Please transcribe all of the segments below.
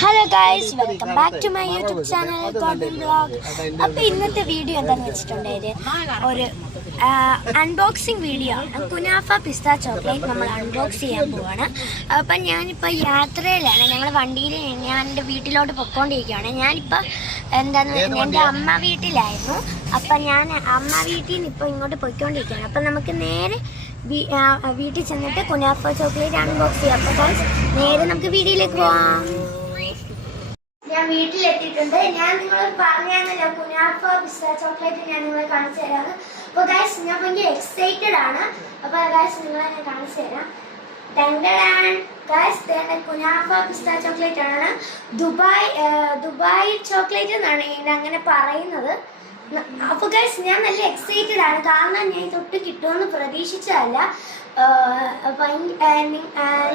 Hello guys, welcome back to my YouTube channel golden vlog. അപ്പോൾ ഇന്നത്തെ video എന്താണെന്ന് വെച്ചിട്ടുണ്ടെങ്കിൽ ഒരു അൺബോക്സിങ് വീഡിയോ. കുനാഫ പിസ്ത ചോക്ലേറ്റ് നമ്മൾ അൺബോക്സ് ചെയ്യാൻ പോവാണ്. അപ്പം ഞാനിപ്പോൾ യാത്രയിലാണ്. ഞങ്ങൾ വണ്ടിയിൽ ഞാൻ എൻ്റെ വീട്ടിലോട്ട് പൊയ്ക്കൊണ്ടിരിക്കുകയാണ്. ഞാനിപ്പോൾ എൻ്റെ അമ്മ വീട്ടിലായിരുന്നു. അപ്പം ഞാൻ അമ്മ വീട്ടിൽ നിന്ന് ഇപ്പോൾ ഇങ്ങോട്ട് പൊയ്ക്കൊണ്ടിരിക്കുകയാണ്. അപ്പം നമുക്ക് നേരെ വീട്ടിൽ ചെന്നിട്ട് കുനാഫ ചോക്ലേറ്റ് അൺബോക്സ് ചെയ്യാം. അപ്പോൾ നേരെ നമുക്ക് വീഡിയോയിലേക്ക് പോവാം. ഞാൻ വീട്ടിലെത്തിയിട്ടുണ്ട്. ഞാൻ നിങ്ങളോട് പറഞ്ഞാണല്ലോ കുനാഫ പിസ്ത ചോക്ലേറ്റ് ഞാൻ നിങ്ങളെ കാണിച്ചു തരാറ്. അപ്പോൾ ഗൈസ് ഞാൻ ഭയങ്കര എക്സൈറ്റഡ് ആണ്. അപ്പോൾ ഗൈസ് നിങ്ങളെ ഞാൻ കാണിച്ചു തരാം. ഗൈസ് കുനാഫ പിസ്ത ചോക്ലേറ്റ് ആണ്. ദുബായ് ചോക്ലേറ്റ് എന്നാണ് ഇതിന് അങ്ങനെ പറയുന്നത്. അപ്പോൾ ഗൈസ് ഞാൻ നല്ല എക്സൈറ്റഡ് ആണ്. കാരണം ഞാൻ തൊട്ട് കിട്ടുമെന്ന് പ്രതീക്ഷിച്ചതല്ല.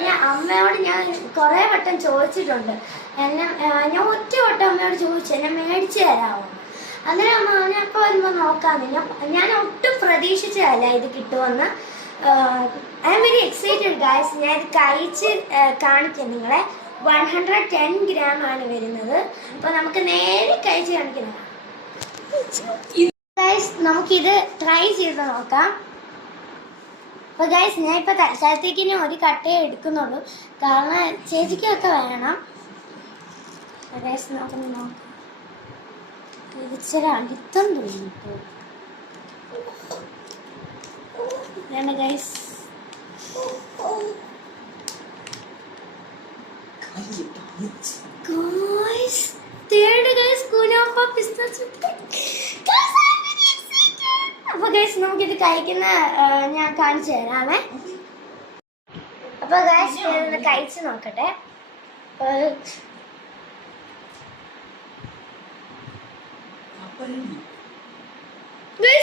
ഞാൻ അമ്മയോട് ഞാൻ കുറേ വട്ടം ചോദിച്ചിട്ടുണ്ട്. ഞാൻ ഒറ്റ വട്ടം അമ്മയോട് ചോദിച്ചു എന്നെ മേടിച്ചു തരാമോ. അങ്ങനെ അമ്മ അപ്പോൾ വരുമ്പോൾ നോക്കാമെന്ന്. ഞാൻ ഒട്ടും പ്രതീക്ഷിച്ചതല്ല ഇത് കിട്ടുമെന്ന്. I am very excited guys. ഞാൻ ഇത് കഴിച്ച് കാണിക്കാം നിങ്ങളെ. 110 gram ആണ് വരുന്നത്. അപ്പോൾ നമുക്ക് നേരെ കഴിച്ച് കാണിക്കണം ഗൈസ്. നമുക്കിത് ട്രൈ ചെയ്ത് നോക്കാം. അപ്പോൾ ഗൈസ് ഞാൻ ഇപ്പോൾ തൽക്കാലത്തേക്ക് ഇനി ഒരു കട്ടയെ എടുക്കുന്നുള്ളൂ. കാരണം ചേച്ചിക്കൊക്കെ വേണം. ഗൈസ് നോക്കാം. ഇച്ചിരി അടുത്തും തോന്നിപ്പോ വേണ്ട ഗൈസ്. അപ്പൊ ഗൈസ് നമുക്കിത് കഴിക്കുന്ന ഞാൻ കാണിച്ചു തരാമേ. അപ്പൊ ഗൈസ് ഞാനൊന്ന് കഴിച്ച് നോക്കട്ടെ.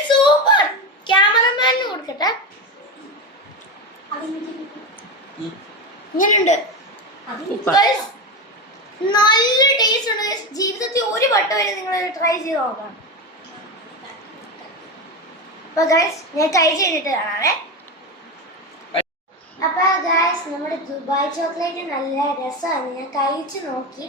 സൂപ്പർ. ക്യാമറമാനിന് കൊടുക്കട്ടെ. ഇങ്ങനെയുണ്ട്. നല്ല ടേസ്റ്റ് ഉണ്ട്. ജീവിതത്തിൽ ഒരു വട്ടം വരെ നിങ്ങൾ ട്രൈ ചെയ്ത് നോക്കണം. അപ്പൊ ഗൈസ് ഞാൻ ട്രൈ ചെയ്തിട്ട് കാണാവേ. അപ്പൊ ഗൈസ് നമ്മുടെ ദുബായ് ചോക്ലേറ്റ് നല്ല രസമാണ്. ഞാൻ കഴിച്ചു നോക്കി.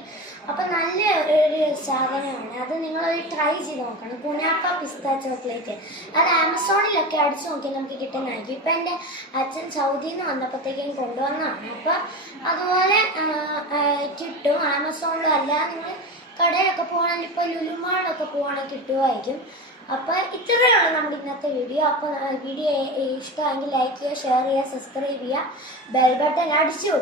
അപ്പൊ നല്ല ഒരു സാധനമാണ്. അത് നിങ്ങളൊരു ട്രൈ ചെയ്ത് നോക്കണം. കുനാഫ പിസ്ത ചോക്ലേറ്റ് അത് ആമസോണിലൊക്കെ അടിച്ചു നോക്കി നമുക്ക് കിട്ടുന്നതായിരിക്കും. ഇപ്പം എൻ്റെ അച്ഛൻ സൗദിയിൽ നിന്ന് വന്നപ്പോഴത്തേക്കും കൊണ്ടുവന്നതാണ്. അപ്പോൾ അതുപോലെ കിട്ടും ആമസോണിലും. അല്ലാതെ നിങ്ങൾ കടയിലൊക്കെ പോകണമെങ്കിൽ ഇപ്പോൾ ലുലുമാളിലൊക്കെ പോകണമെങ്കിൽ കിട്ടുമായിരിക്കും. അപ്പോൾ ഇത്രയാണ് നമ്മുടെ ഇന്നത്തെ വീഡിയോ. അപ്പോൾ വീഡിയോ ഇഷ്ടമെങ്കിൽ ലൈക്ക് ചെയ്യുക, ഷെയർ ചെയ്യുക, സബ്സ്ക്രൈബ് ചെയ്യുക, ബെൽ ബട്ടൺ അടിച്ചു